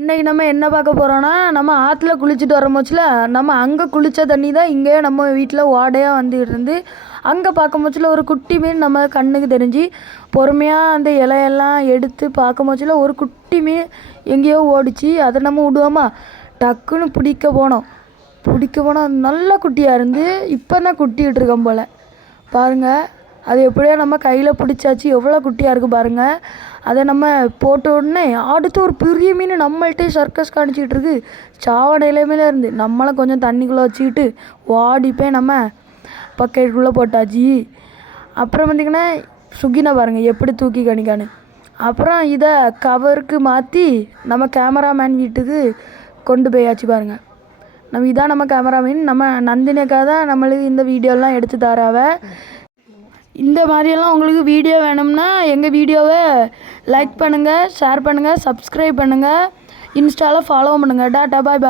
இன்றைக்கி நம்ம என்ன பார்க்க போகிறோன்னா, நம்ம ஆற்றுல குளிச்சுட்டு வரமோச்சில் நம்ம அங்கே குளித்த தண்ணி தான் இங்கே நம்ம வீட்டில் ஓடையாக வந்துக்கிட்டு இருந்து, அங்கே பார்க்கும்போச்சில் ஒரு குட்டி மீன் நம்ம கண்ணுக்கு தெரிஞ்சு பொறுமையாக அந்த இலையெல்லாம் எடுத்து பார்க்கும்போச்சில் ஒரு குட்டி மீன் எங்கேயோ ஓடிச்சு. அதை நம்ம விடுவோமா, டக்குன்னு பிடிக்க போனோம். நல்ல குட்டியாக இருந்து இப்போ தான் குட்டிகிட்டு இருக்கோம் போல் பாருங்கள். அது எப்படியோ நம்ம கையில் பிடிச்சாச்சு, எவ்வளோ குட்டியாக இருக்குது பாருங்கள். அதை நம்ம போட்ட உடனே அடுத்து ஒரு பெரிய மீன் நம்மள்கிட்டே சர்க்கஸ் காணிச்சிக்கிட்டு இருக்கு. சாவடை இலைமையில இருந்து நம்மளை கொஞ்சம் தண்ணிக்குள்ளே வச்சுக்கிட்டு ஓடிப்போய் நம்ம பக்கெட்டுக்குள்ளே போட்டாச்சு. அப்புறம் பார்த்திங்கன்னா சுகினா பாருங்கள் எப்படி தூக்கி காணிக்கான்னு. அப்புறம் இதை கவருக்கு மாற்றி நம்ம கேமராமேன் வீட்டுக்கு கொண்டு போயாச்சு பாருங்கள். இதான் நம்ம கேமராமேன். நம்ம நந்தினிக்காக தான் நம்மளுக்கு இந்த வீடியோலாம் எடுத்து தராவ. இந்த மாதிரியெல்லாம் உங்களுக்கு வீடியோ வேணும்னா எங்கள் வீடியோவை லைக் பண்ணுங்கள், ஷேர் பண்ணுங்கள், சப்ஸ்கிரைப் பண்ணுங்கள், இன்ஸ்டாவில் ஃபாலோ பண்ணுங்கள். டாட்டா பாய் பாய்.